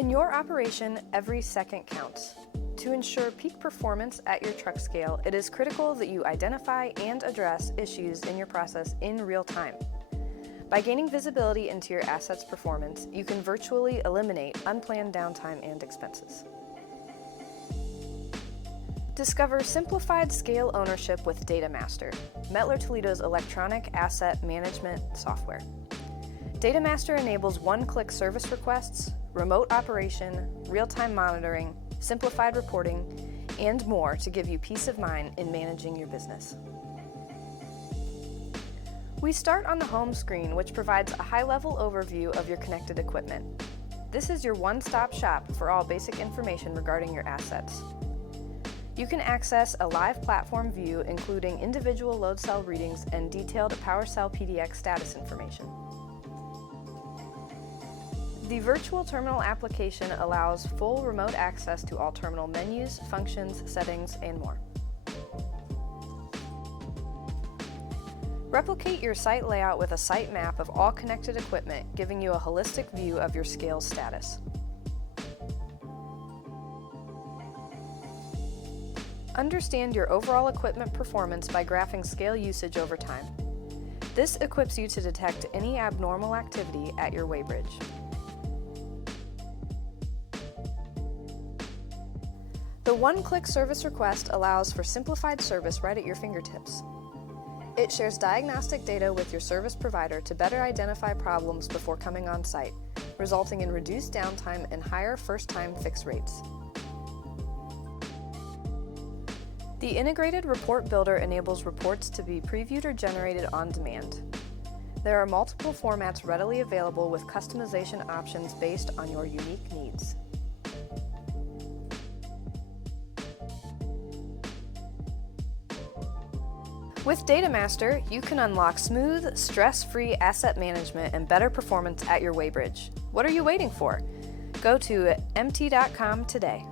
In your operation, every second counts. To ensure peak performance at your truck scale, it is critical that you identify and address issues in your process in real time. By gaining visibility into your asset's performance, you can virtually eliminate unplanned downtime and expenses. Discover simplified scale ownership with DataMaster, METTLER Toledo's electronic asset management software. DataMaster enables one-click service requests, remote operation, real-time monitoring, simplified reporting, and more to give you peace of mind in managing your business. We start on the home screen, which provides a high-level overview of your connected equipment. This is your one-stop shop for all basic information regarding your assets. You can access a live platform view including individual load cell readings and detailed PowerCell PDX status information. The virtual terminal application allows full remote access to all terminal menus, functions, settings, and more. Replicate your site layout with a site map of all connected equipment, giving you a holistic view of your scale status. Understand your overall equipment performance by graphing scale usage over time. This equips you to detect any abnormal activity at your weighbridge. The one-click service request allows for simplified service right at your fingertips. It shares diagnostic data with your service provider to better identify problems before coming on site, resulting in reduced downtime and higher first-time fix rates. The integrated report builder enables reports to be previewed or generated on demand. There are multiple formats readily available with customization options based on your unique needs. With DataMaster, you can unlock smooth, stress-free asset management and better performance at your weighbridge. What are you waiting for? Go to mt.com today.